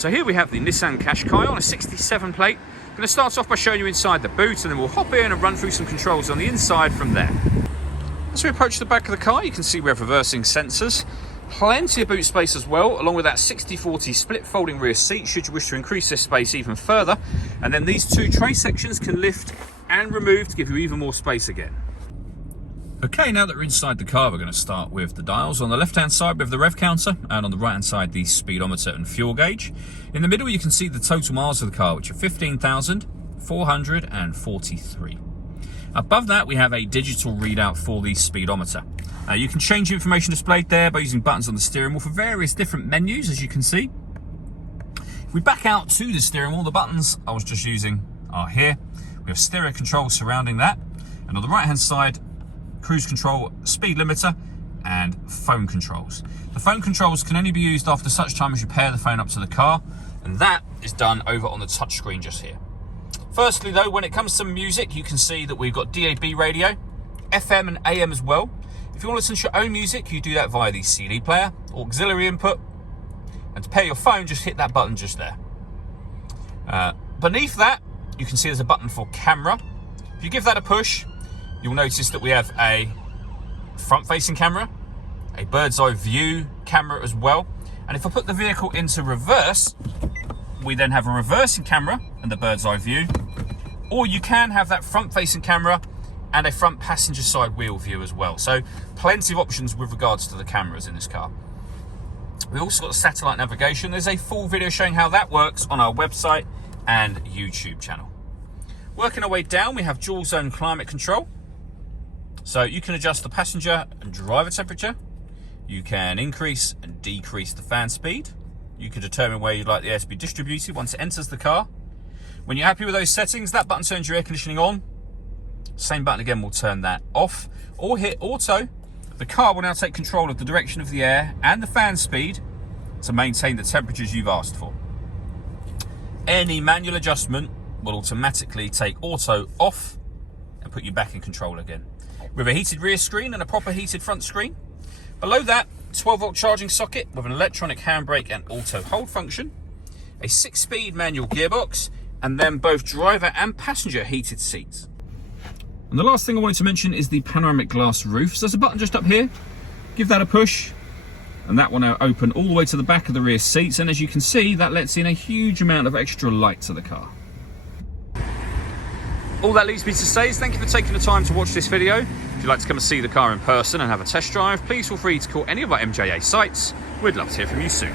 So here we have the Nissan Qashqai on a 67 plate. I'm going to start off by showing you inside the boot, and then we'll hop in and run through some controls on the inside from there. As we approach the back of the car, you can see we have reversing sensors. Plenty of boot space as well, along with that 60/40 split folding rear seat should you wish to increase this space even further. And then these two tray sections can lift and remove to give you even more space again. Okay, now that we're inside the car, we're going to start with the dials. On the left-hand side, we have the rev counter, and on the right-hand side, the speedometer and fuel gauge. In the middle, you can see the total miles of the car, which are 15,443. Above that, we have a digital readout for the speedometer. You can change the information displayed there by using buttons on the steering wheel for various different menus, as you can see. If we back out to the steering wheel, the buttons I was just using are here. We have stereo controls surrounding that, and on the right-hand side, cruise control, speed limiter, and phone controls. The phone controls can only be used after such time as you pair the phone up to the car, and that is done over on the touchscreen just here. Firstly though, when it comes to music, you can see that we've got DAB radio, FM and AM as well. If you want to listen to your own music, you do that via the CD player, auxiliary input, and to pair your phone, just hit that button just there. Beneath that, you can see there's a button for camera. If you give that a push, you'll notice that we have a front-facing camera, a bird's eye view camera as well. And if I put the vehicle into reverse, we then have a reversing camera and the bird's eye view. Or you can have that front-facing camera and a front passenger side wheel view as well. So plenty of options with regards to the cameras in this car. We've also got satellite navigation. There's a full video showing how that works on our website and YouTube channel. Working our way down, we have dual zone climate control. So you can adjust the passenger and driver temperature. You can increase and decrease the fan speed. You can determine where you'd like the air to be distributed once it enters the car. When you're happy with those settings, that button turns your air conditioning on. Same button again will turn that off. Or hit auto. The car will now take control of the direction of the air and the fan speed to maintain the temperatures you've asked for. Any manual adjustment will automatically take auto off and put you back in control again. With a heated rear screen and a proper heated front screen. Below that, 12-volt charging socket with an electronic handbrake and auto hold function. A 6-speed manual gearbox, and then both driver and passenger heated seats. And the last thing I wanted to mention is the panoramic glass roof. So there's a button just up here. Give that a push, and that will now open all the way to the back of the rear seats. And as you can see, that lets in a huge amount of extra light to the car. All that leaves me to say is thank you for taking the time to watch this video. If you'd like to come and see the car in person and have a test drive, please feel free to call any of our MJA sites. We'd love to hear from you soon.